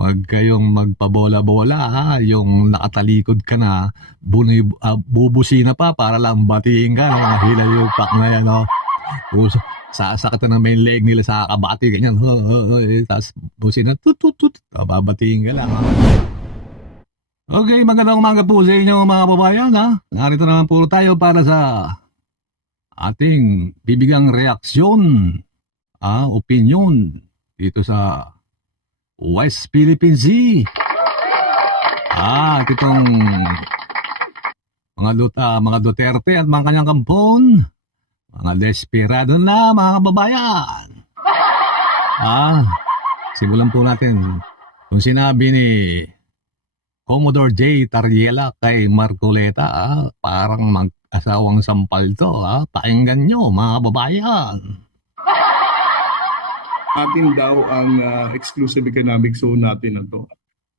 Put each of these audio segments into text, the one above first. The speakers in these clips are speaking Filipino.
Huwag kayong magpabola-bola ha, yung nakatalikod ka na, bubusina pa para lang batiin ka, no? Hilayupak na yan, no? Sasakit na ng main leg nila sa kabati, ganyan. Tapos busina, tut, babatiin ka lang. Ha? Okay, magandang umaga po sa inyo mga babayan, ha? Narito naman po tayo para sa ating bibigang reaksyon, opinion dito sa West Philippine Sea. Itong mga Duterte at mga kanyang kampon, mga desperado na mga kababayan. Simulan po natin kung sinabi ni Commodore J. Tariela kay Marcoleta, parang mag-asawang sampal to. Pakinggan nyo mga kababayan. Atin daw ang exclusive economic zone natin na to.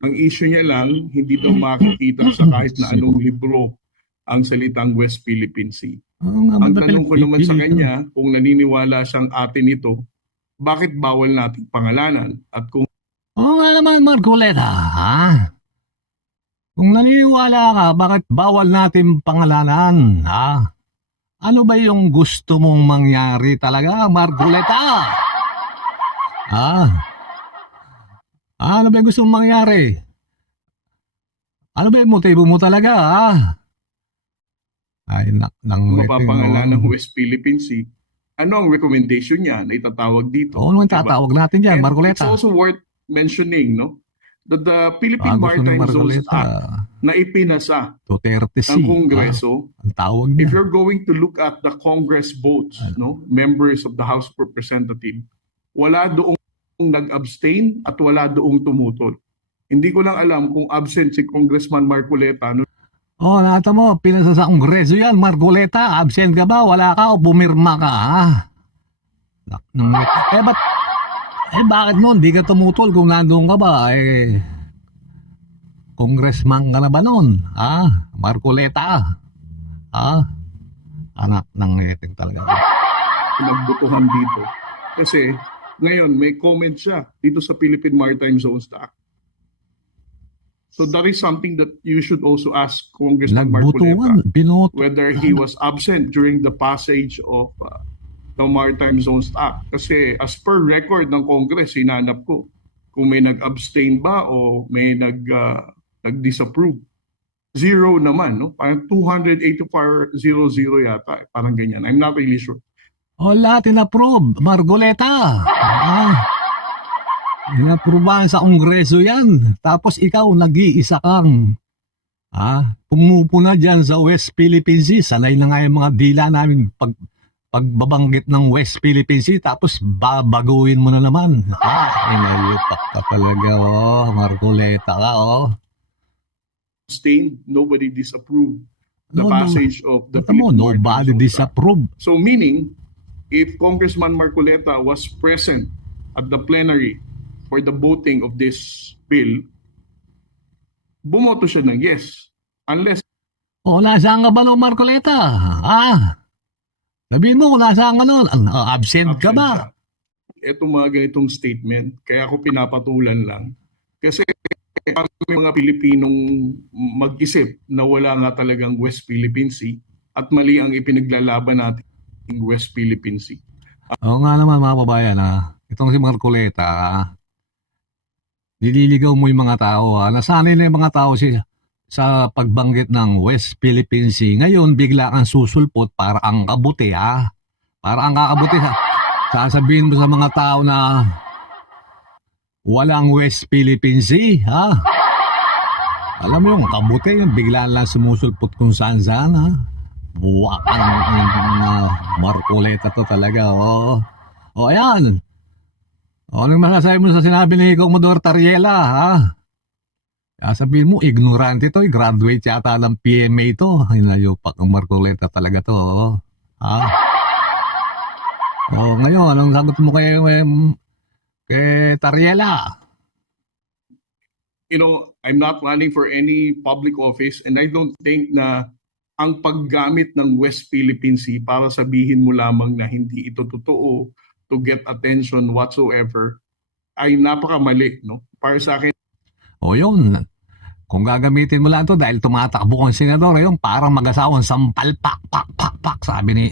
Ang issue niya lang, hindi daw makikita sa kahit na anong libro ang salitang West Philippine Sea. Ang tanong ko naman sa kanya, kung naniniwala siyang atin ito, bakit bawal nating pangalanan? At kung nga naman Marcoleta, kung naniniwala ka, bakit bawal natin pangalanan? Ano ba yung gusto mong mangyari talaga, Marcoleta? Ano ba yung gusto mong mangyari? Ano ba yung motibo mo talaga, mapapangalan ng West Philippine Sea, ano ang recommendation niya na itatawag dito? Ano ang tatawag natin dyan, Marcoleta? It's also worth mentioning, no? That the Philippine Maritime Zones Act na ipinasa ng Kongreso, ang tawag niya. If you're going to look at the Congress votes, no, members of the House of Representatives, wala doong nag-abstain at wala doong tumutol. Hindi ko lang alam kung absent si Congressman Marcoleta. Nata mo, pinasa sa Kongreso yan, Marcoleta. Absent ka ba? Wala ka o pumirma ka, bakit noon? Di ka tumutol kung nandoon ka ba? Congressman ka na ba noon? Marcoleta. Anak ng eting talaga. Pinagbutuhan dito. Kasi ngayon may comment siya dito sa Philippine Maritime Zones Act. So that is something that you should also ask Congressman Marcoleta whether he was absent during the passage of the Maritime Zones Act. Kasi as per record ng Congress, hinanap ko kung may nag-abstain ba o may nag-disapprove. Zero naman, no? Parang 284-0-0 yata. Parang ganyan. I'm not really sure. Lahat in-approve, Marcoleta. In-approvean sa Kongreso yan. Tapos ikaw, nag-iisa kang pumupuna dyan sa West Philippine Sea. Sanay na nga yung mga dila namin pagbabanggit ng West Philippine Sea. Tapos babaguhin mo na naman. Inayupak ka talaga, Marcoleta ka, Nobody disapproved the passage of the Philippine Nobody disapproved. So meaning, if Congressman Marcoleta was present at the plenary for the voting of this bill, bumoto siya ng yes. Unless... nasaan ka ba no, Marcoleta? Sabihin mo kung nasaan ka nun. Absent ka ba? Ito mga ganitong statement, kaya ako pinapatulan lang. Kasi may mga Pilipinong mag-isip na wala nga talagang West Philippine Sea at mali ang ipinaglalaban natin ng West Philippine Sea. Nga naman mga kababayan, itong si Marcoleta, nililigaw mo yung mga tao. Nasanay na yung mga tao sa pagbanggit ng West Philippine Sea. Ngayon, bigla kang susulpot para ang kabuti, Para ang kakabuti, sasabihin mo sa mga tao na walang West Philippine Sea, Alam mo yung kabuti, yung bigla lang sumusulpot kung saan-saan, Buwak ang Marcoleta to talaga, ayan. Anong masasabi mo sa sinabi ni Commodore Tariela, Sabihin mo, ignorante to, graduate yata ng PMA to. Hinayupak ang Marcoleta talaga to, ngayon, anong sagot mo kay Tariela? I'm not running for any public office and I don't think na ang paggamit ng West Philippine Sea para sabihin mo lamang na hindi ito totoo to get attention whatsoever ay napakamali, no? Para sa akin, O yun, kung gagamitin mo lang to dahil tumatakbo kang senador, yun, parang mag-asawang sampal, pak, pak, pak, pak, sabi ni,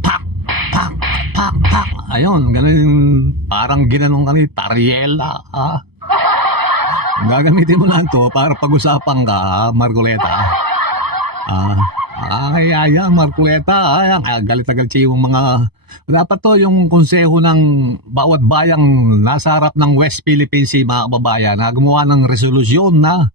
pak, pak, pak, pak. Ayun, ganun, parang ginanong kami, Tariela, ha? Kung gagamitin mo lang to para pag-usapan ka, Marcoleta. Kaya yan, Marcoleta, ayan, galit na galit siya yung mga, dapat to yung konseho ng bawat bayang nasa harap ng West Philippine Sea, mga kababayan, na gumawa ng resolusyon na,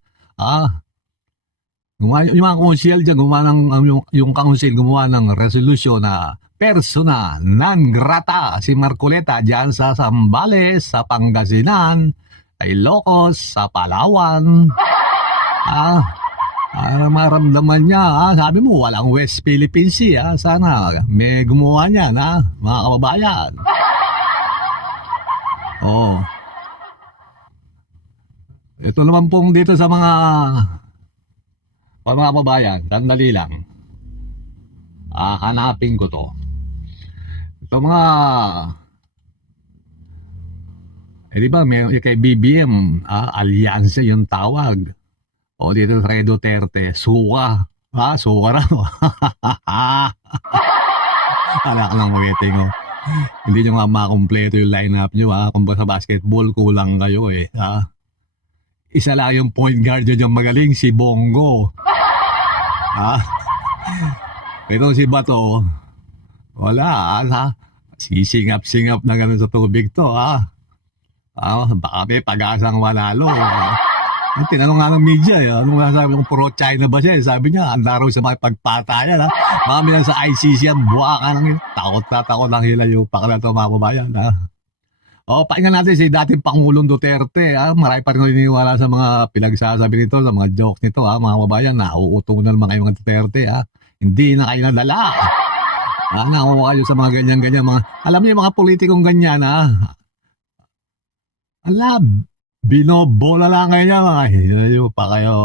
yung mga konsil dyan, gumawa ng, yung council gumawa ng resolusyon na persona non grata si Marcoleta dyan sa Zambales, sa Pangasinan, sa Ilocos, sa Palawan. Para maramdaman niya, sabi mo, walang West Philippine Sea, sana may gumawa niya na, mga kababayan. Oh. Ito naman pong dito sa mga kababayan, sandali lang. Hanapin ko to. Ito mga, di ba, may kay BBM, alyansa yung tawag. O dito kay Duterte, suka. Suka na. Anak lang waiting, oh. Hindi nyo nga makompleto yung lineup nyo, Kung ba sa basketball, kulang kayo, Isa lang yung point guard nyo magaling, si Bongo. Ito si Bato, wala, sisingap-singap na gano'n sa tubig to, baka may pag-asang manalo. Tinanong nga ng media, anong sabi kung pro-China ba siya? Sabi niya, anda raw sa mga pagpatayan, Mami lang sa ICC yan, buwa ka nang takot lang hilayo pa ka na ito, mga kababayan, pakinggan natin si dating Pangulong Duterte, Marami pa rin naniniwala sa mga pinagsasabi nito, sa mga jokes nito, mga kababayan, nauutungan naman kayo mga Duterte, Hindi na kayo nadala. Nakuha kayo sa mga ganyan-ganyan, alam niyo yung mga politikong ganyan, binobola lang kayo niya, mga hilayo pa kayo,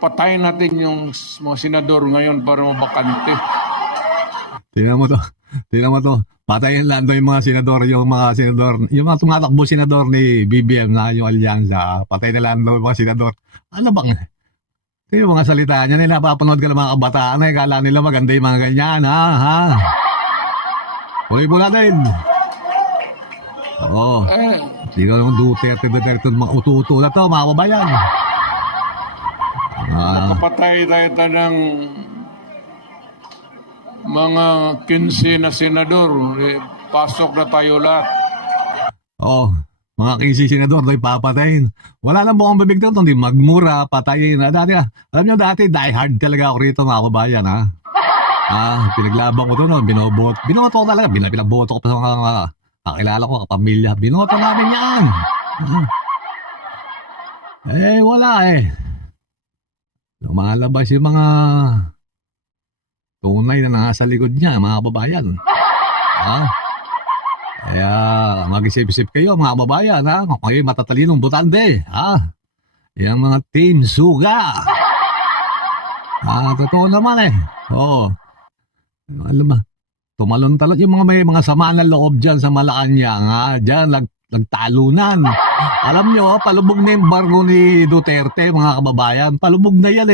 Patayin natin yung mga senador ngayon para mabakante. Tingnan mo to. Patayin lang doon yung mga senador, yung mga tumatakbo senador ni BBM na yung alyansa. Patayin na lang doon yung mga senador. Ano bang? Ito yung mga salita niya, napapanood ka ng mga kabataan, kala nila maganda yung mga ganyan, Tuloy po natin. Sino naman Duterte, mga utu-utu na to, mga kababayan. Nakapatay tayo ng mga 15 na senador. Pasok na tayo lahat. Mga 15 senador tayo papatayin. Wala lang bukang babig to, hindi magmura, patayin. Alam nyo dati, die hard talaga ako rito, mga kababayan, pinaglaban ko to, binoto ko talaga, pinagboto ko pa sa mga kakilala ko, kapamilya, binoto namin yan. Wala lumalabas yung mga tunay na nasa likod niya, mga kababayan. Kaya mag-isip-isip kayo, mga kababayan, kung kayo matatalinong butante, yung mga team suga. Totoo naman alam ba, tumalon-talon yung mga may mga sama na loob dyan sa Malacanang, dyan nagtalunan. Alam nyo, palubog na yung barko ni Duterte, mga kababayan. Palubog na yan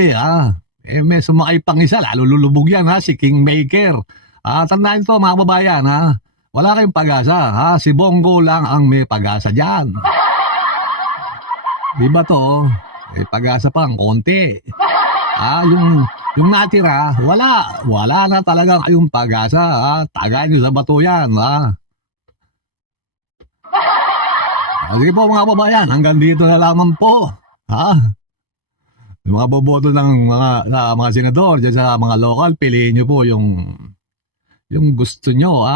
may sumakay pang isa, lalo lulubog yan, si Kingmaker. Tandaan ito, mga kababayan, wala kayong pag-asa, si Bongo lang ang may pag-asa dyan. Di ba to? May pag-asa pang konti. Yung natira, wala na talaga kayong pag-asa, tagay nyo sa bato yan, Sige po, mga kababayan, hanggang dito na lamang po, yung mga boboto ng mga senador dyan sa mga local, piliin nyo po yung gusto nyo,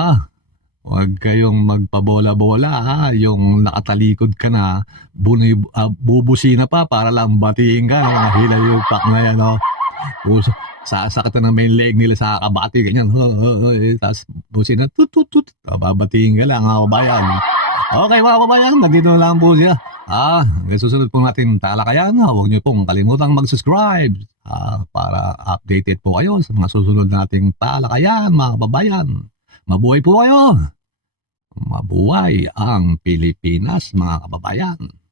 Huwag kayong magpabola-bola, yung nakatalikod ka na, bubusina pa para lang batiin ka, mga hilayupak na yan, sasakit na ng main leg nila sa kabati, ganyan, tapos busina, tut, babatiin ka lang, mga kababayan. Okay, mga kababayan, nandito na lang po siya. Susunod po natin talakayan. Huwag niyo pong kalimutang mag-subscribe para updated po kayo sa mga susunod nating talakayan, mga kababayan. Mabuhay po kayo! Mabuhay ang Pilipinas, mga kababayan.